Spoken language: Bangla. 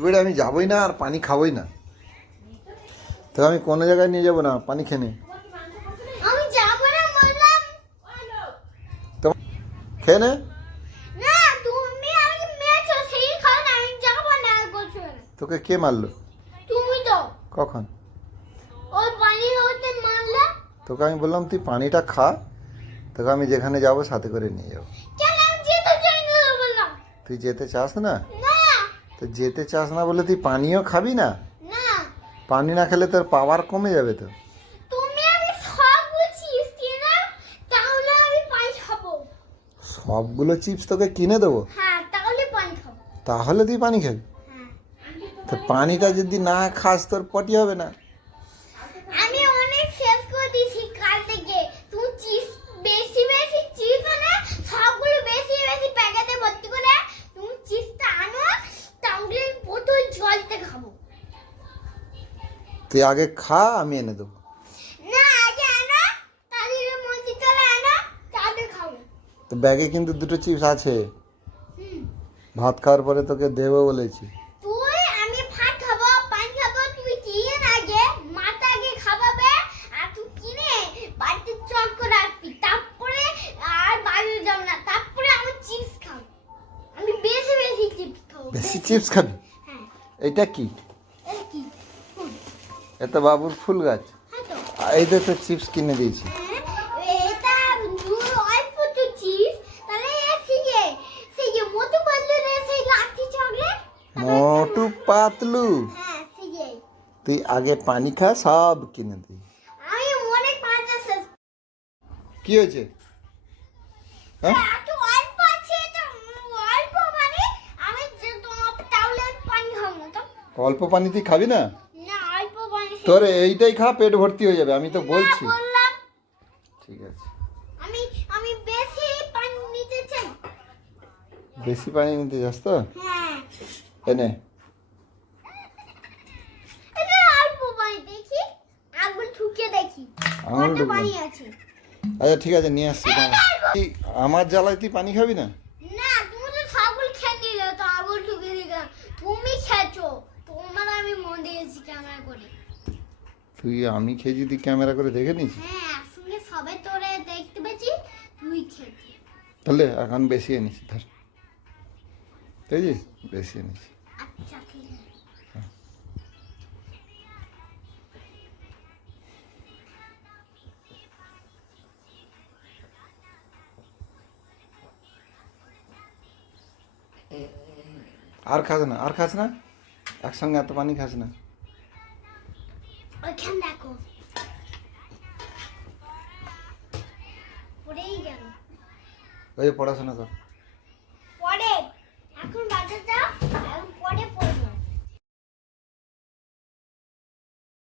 এবারে আমি যাবই না আর পানি খাবই না। তো আমি কোনো জায়গায় নিয়ে যাব না পানি খেয়ে নে খেয়ে নে। তোকে কে মারলো? তুমি তো। কখন? ওই পানি হতে মারলে। তোকে আমি বললাম তুই পানিটা খা তোকে আমি যেখানে যাব সাথে করে নিয়ে যাব। তুই যেতে চাস না তো যেতে চাস না বলে তুই পানিও খাবি না? পানি না খেলে তোর পাওয়ার কমে যাবে তো। সবগুলো চিপস তোকে কিনে দেবো? হ্যাঁ তাহলে তুই পানি খাবি। হ্যাঁ তো পানিটা যদি না খাস তোর পটি হবে না আমি অনেক শেষ করে দিয়েছি কাল থেকে তুই চিজ বেশি বেশি চিজ আনে সবগুলো বেশি বেশি প্যাকেটে ভর্তি করে তুমি চিজটা আনো তাহলে বোতল জলতে খাব তুই আগে খা আমি এনে দেবো। তো ব্যাগে কিন্তু দুটো চিপস আছে। ভাত খাওয়ার পরে তোকে দেবো বলেছি। বেশি চিপস খাব। হ্যাঁ। এটা কি? এটা বাবুর ফুল গাছ। হ্যাঁ তো। এই তো চিপস কিনে দিয়েছি। হ্যাঁ, মোটু পাতলু। হ্যাঁ তুই আগে পানি খা সব কিনে দিই কি হয়েছে? হ্যাঁ? অল্প মানে খাব তুই খাবি না? তোর এইটাই খা পেট ভর্তি হয়ে যাবে আমি তো বলছি। ঠিক আছে। আমি আমি বেশি পানি নিতে চাই। বেশি পানি নিতে যাস তো? হ্যাঁ। এনে। আচ্ছা ঠিক আছে নিয়ে আসছি আমার জ্বালায় তুই পানি খাবি না? না তুমি তোমার আমি মন দিয়েছি ক্যামেরা করে। তুই আমি খেয়েছি তুই ক্যামেরা করে দেখে নিস হ্যাঁ তুই তাহলে এখন বেশি এনেছি ধর। বুঝলি বেশি এনেছি আচ্ছা আর খাস না আর খাস না? একসঙ্গে এত পানি খাস না। ওইখান দেখো পড়েই গেল ওই পড়াশোনা কর